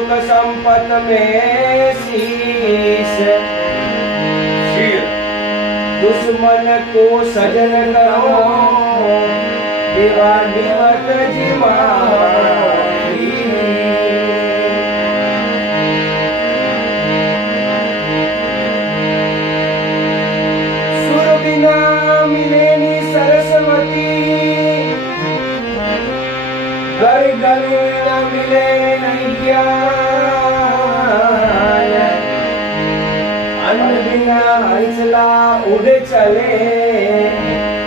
सुख संपत में शीश, दुश्मन को सजन करो दीवानी मत जिमारी। सुर बिना मिलेनी सरस्वती, घर घर न मिले नैया, अन्न बिना हंसला उड़ चले,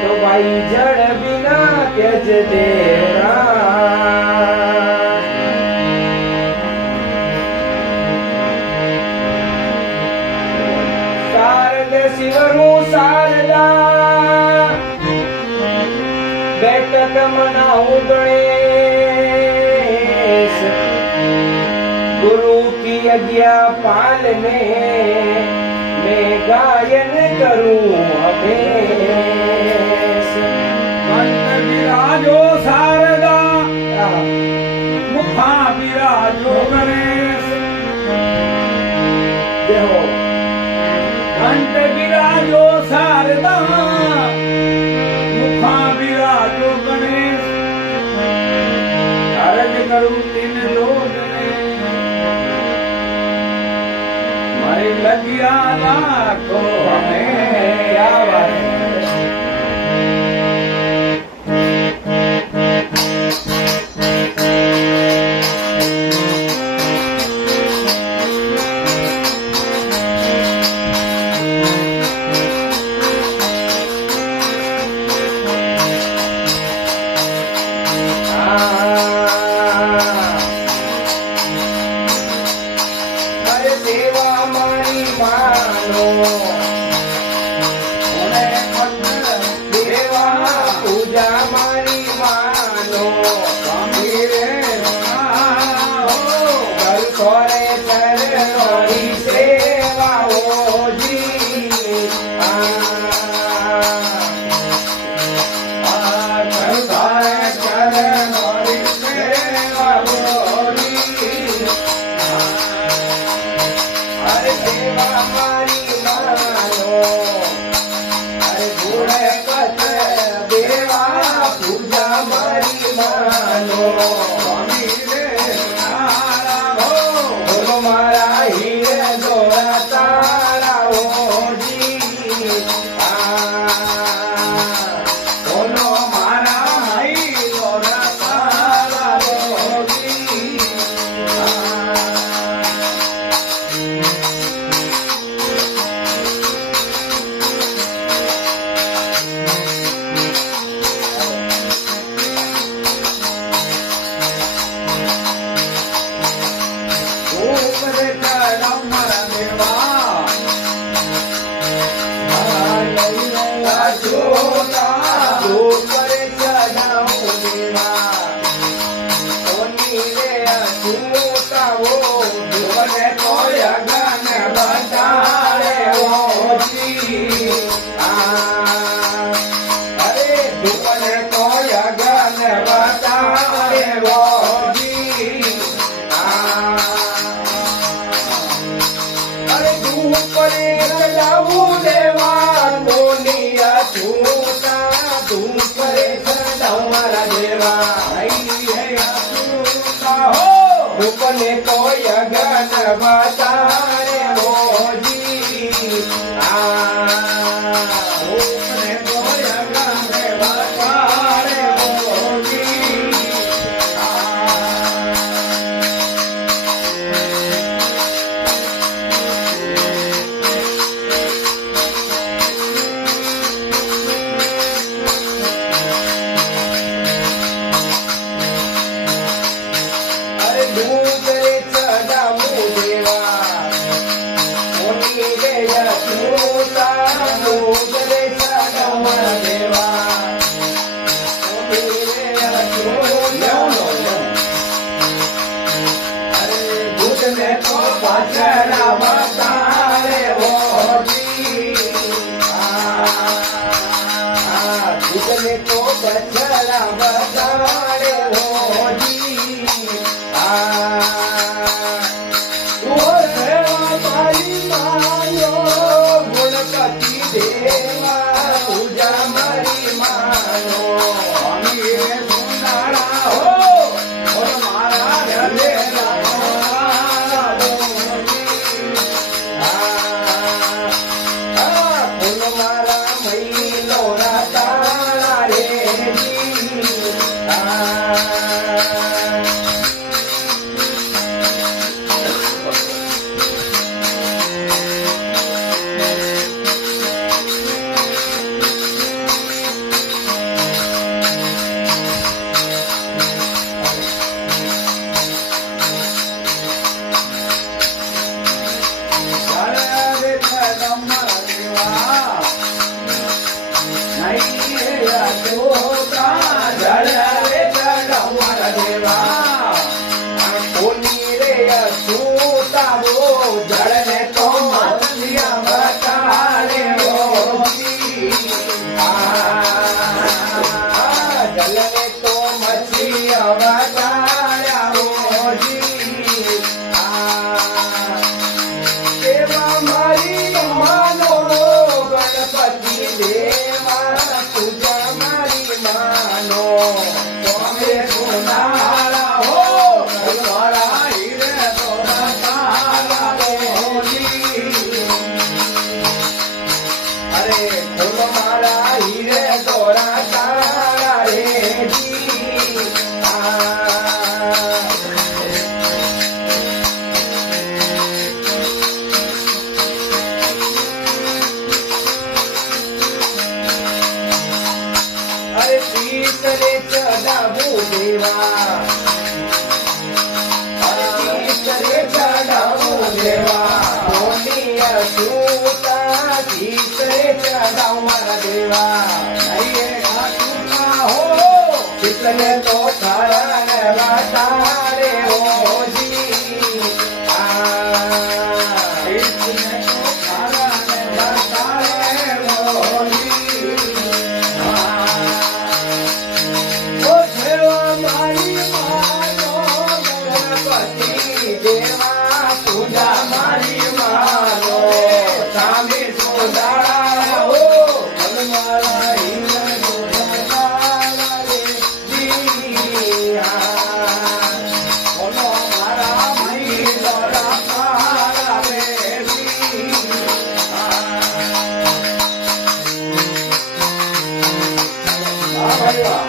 तो भाई जड़ बिना त्यज देवरा। शारद शिवरू शारदा, बैठक मनाऊ गणेश, गुरु की आज्ञा पालने मैं गायन करूं अभेश। कंठ विराजो शारदा, मुखा विराजो गणेश। देखो कंठ विराजो शारदा, मुखा विराजो गणेश। अर्ज करूं तीन लोग ने, मारी लगिया लाखो हमें। क्या बात है। अरे सेवा मारी मानो, देवा पूजा मारी मानो, कल करे चरणोरी सेवा हो जी। कल करे चरणोरी सेवा हो जी। अरे सेवा मारी मानो, अरे गुणे पत देवा पूजा मारी मानो। बोलो मारा हीरे दोरा तारा हो जी। बोलो मारा हीरे दोरा तारा हो जी। रूपने को यगन बताए हो जी। रूपने को यगन बताए हो जी। अरे दूसरे चढ़ाऊ देवा દેવા નહીં ખાતું ના હો શીતલે તો ખરા ને વાતા રે ઓજી ઈસને તો ખારા ને બતારે મોલી ઓ સેવા મારી માનો ગણપતિ દેવા પૂજા મારી માનો સામે સોદાળા હો મારા હિંદ ગોળા રે જીયા બોલો મારા મહી દોરા મારા રે આ ભાઈ વાહ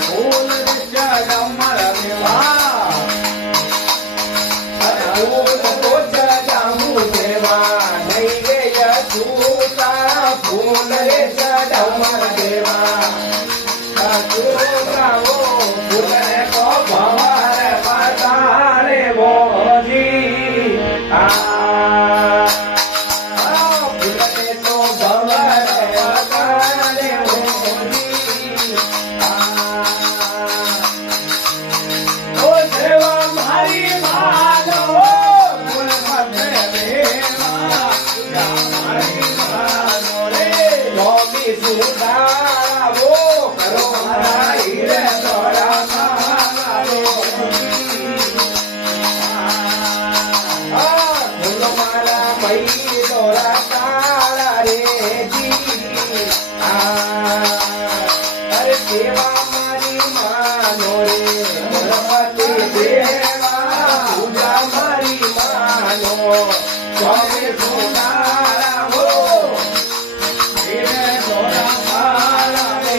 ફૂલ ચડા મારા દેવા ફૂલ તો ચડાવું દેવા નહીં રે યસુતા ફૂલ રે ચડાવવા દેવા છોકરાઓ ફૂલને કો ભવાર પાતારે બોજી ફૂલને તો ભવાર પાતારે બોજી ઓ દેવા મારી માનો ફૂલ મધે દેવા પૂજા મારી માનો રે સ્વામી સુધારાવો કરો મારા હીરે દોરા મારો ફૂલ મારા મહી દોરા કાળા રે જી અરે સેવા મારી માનો રે ગણપતિ દેવા પૂજા મારી માનો સ્વામી સુધારાવો હીરે દોરા મારા રે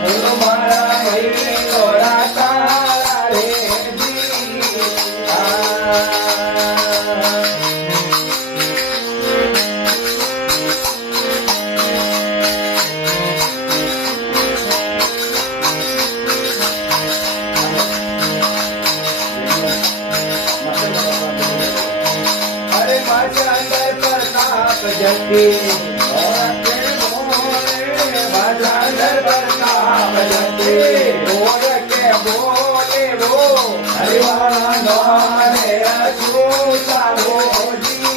ફૂલ મારા મહી દોરા કાળા રે જી અરે મારા અંદર પ્રતાપ જતી ઓરખે બોલે મારા અંદર પ્રતાપ જતી ઓરખે બોલે વો હરિવાળા નોરે અછૂતા રોજી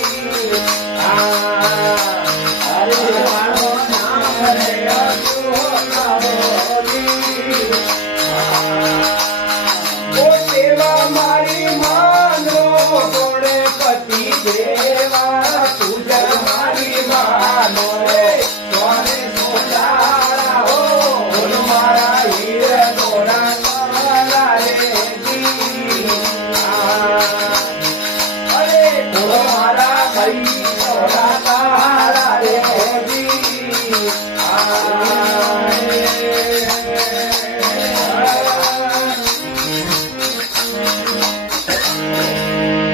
હરિવાળો નામ રે અછૂતા રોજી ઓ સેવા મારી માનો ગણપતિ દેવા પૂજા મારી માનો રે સ્વામી સોદાળા હો બોલ મારા હીરે દોરા કાળા રે જી અરે બોલ મારા મહી દોરા કાળા રે જી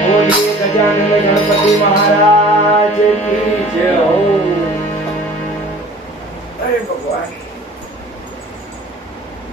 બોલીએ ગજાનન ગણપતિ મહારાજ